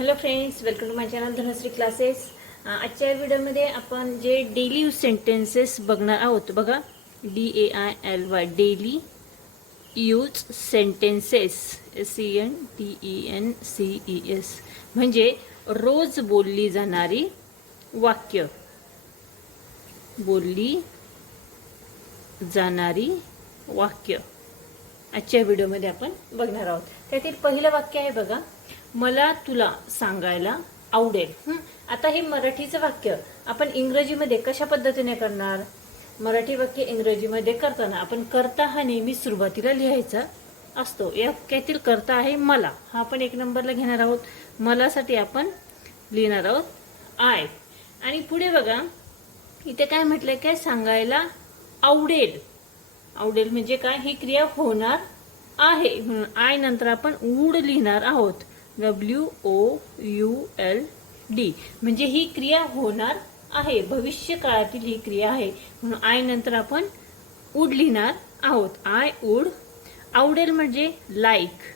Hello friends welcome to my channel Dhanashree classes आजच्या व्हिडिओमध्ये आपण जे डेली यूज सेंटेन्सेस बघणार आहोत बघा. D A I L Y daily use sentences C N T E N C E S म्हणजे रोज बोलली जाणारी वाक्य. बोलली जाणारी वाक्य. आजच्या व्हिडिओमध्ये आपण बघणार आहोत. त्यातील पहिलं वाक्य आहे बघा. मला तुला सांगायला आवडेल. आता हे मराठीचं वाक्य आपण इंग्रजीमध्ये कशा पद्धतीने करणार? मराठी वाक्य इंग्रजीमध्ये करताना आपण करता हा नेहमी सुरुवातीला लिहायचा असतो. या वाक्यातील करता आहे मला हा आपण एक नंबरला घेणार आहोत. मलासाठी आपण लिहिणार आहोत. आय आणि पुढे बघा इथे काय म्हटलंय काय सांगायला आवडेल? आवडेल म्हणजे काय? ही क्रिया होणार आहे. म्हणून आय नंतर आपण वूड लिहिणार आहोत. W O U L D म्हणजे ही क्रिया होणार आहे. भविष्य काळातील ही क्रिया आहे. म्हणून आय नंतर आपण वूड लिहिणार आहोत. आय वूड आवडेल म्हणजे लाईक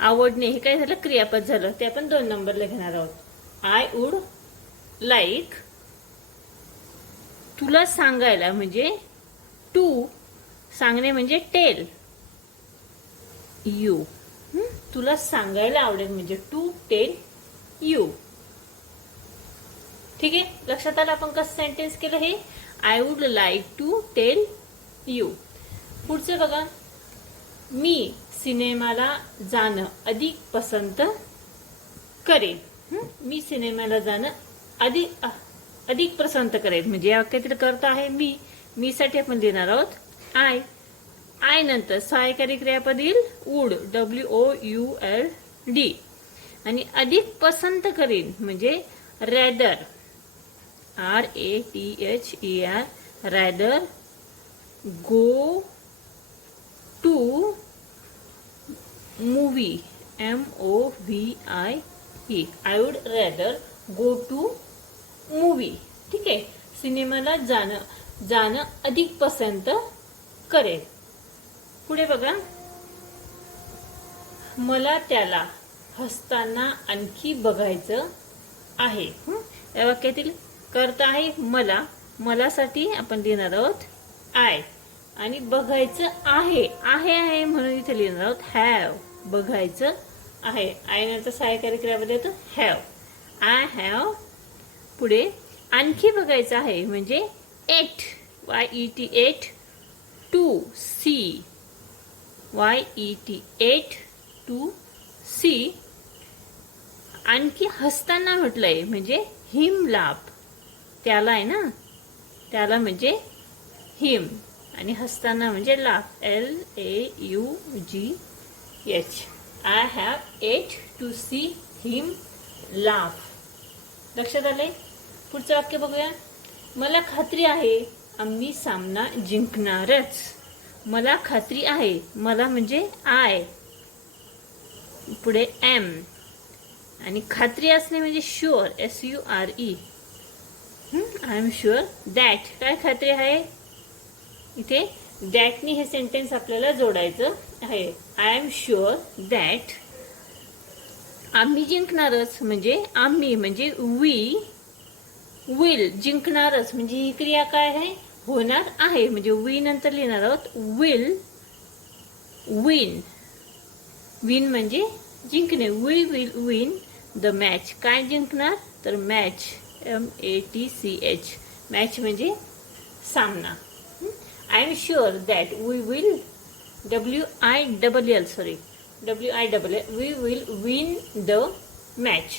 आवडणे हे काय झालं? क्रियापद झालं. ते आपण दोन नंबरला घेणार आहोत. आय वूड लाईक तुला सांगायला म्हणजे टू सांगणे म्हणजे टेल यू तुला सांगायला आवडेल म्हणजे टू टेल यू. ठीक आहे? लक्षात आलं आपण कसं सेंटेन्स केलं हे? I would like to tell you पुढचं बघा. मी सिनेमाला जाणं अधिक पसंत करेन. मी सिनेमाला जाणं अधिक अधिक पसंत करेल म्हणजे या वाक्यातील करता आहे मी मीसाठी आपण देणार आहोत. आय आय नंतर सहायकारी क्रियापद येईल would W O U L D आणि अधिक पसंत करेन म्हणजे rather R A T H E R rather go to movie M O V I E I would rather go to movie ठीक आहे? सिनेमाला जाणं जाणं अधिक पसंत करेल. पुढे बघा. मला त्याला हसताना आणखी बघायचं आहे. या वाक्यातील करता आहे मला. मलासाठी आपण लिहिणार आहोत आय आणि बघायचं आहे. आहे आहे म्हणून इथे लिहिणार आहोत हॅव बघायचं आहे. आय नंतर सहाय्यकारी क्रियामध्ये येतो. हॅव आय हॅव पुढे आणखी बघायचं आहे म्हणजे yet Y E T yet to see Y E T yet to see. आणखी हसताना म्हटलंय म्हणजे हिम लाभ त्याला आहे ना? त्याला म्हणजे हिम. आणि हसताना म्हणजे लाभ L A U G H. I have yet to see him लाभ लक्षात आले पुढचं वाक्य बघूया. मला खात्री आहे आम्ही सामना जिंकणारच. मला खात्री आहे. मला म्हणजे आय. पुढे एम. आणि खात्री असणे म्हणजे sure S U R E I am sure that काय खात्री आहे? इथे दॅटनी हे सेंटेन्स आपल्याला जोडायचं आहे. आय एम शुअर दॅट आम्ही जिंकणारच म्हणजे आम्ही म्हणजे वी विल जिंकणारच. म्हणजे ही क्रिया काय आहे? होणार आहे. म्हणजे वी नंतर लिहिणार आहोत. विल विन विन म्हणजे जिंकणे. We will win the match काय जिंकणार? तर match M A T C H match म्हणजे सामना. I am sure that we will W I double L sorry W I double L we will win the match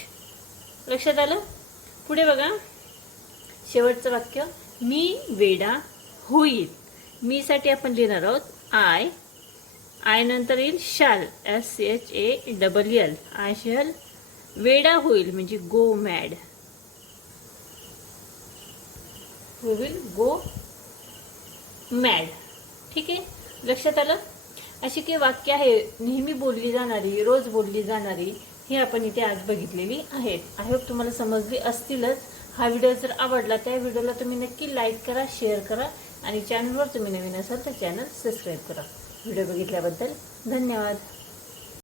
लक्षात आलं? पुढे बघा. शेवटचं वाक्य. मी वेडा होईल. मीसाठी आपण लिहिणार आहोत आय. आय नंतर येईल shall. S H A double L I shall वेडा होईल म्हणजे गो मॅड होईल गो मॅड ठीक आहे? लक्षात आलं? अशी काही वाक्य आहे नेहमी बोलली जाणारी रोज बोलली जाणारी ही आपण इथे आज बघितलेली आहेत. आय होप तुम्हाला समजली असतीलच. हा व्हिडिओ जर आवडला त्या व्हिडिओला तुम्ही नक्की लाईक करा शेअर करा आणि चॅनलवर तुम्ही नवीन असाल तर चॅनल सबस्क्राईब करा. व्हिडिओ बघितल्याबद्दल धन्यवाद.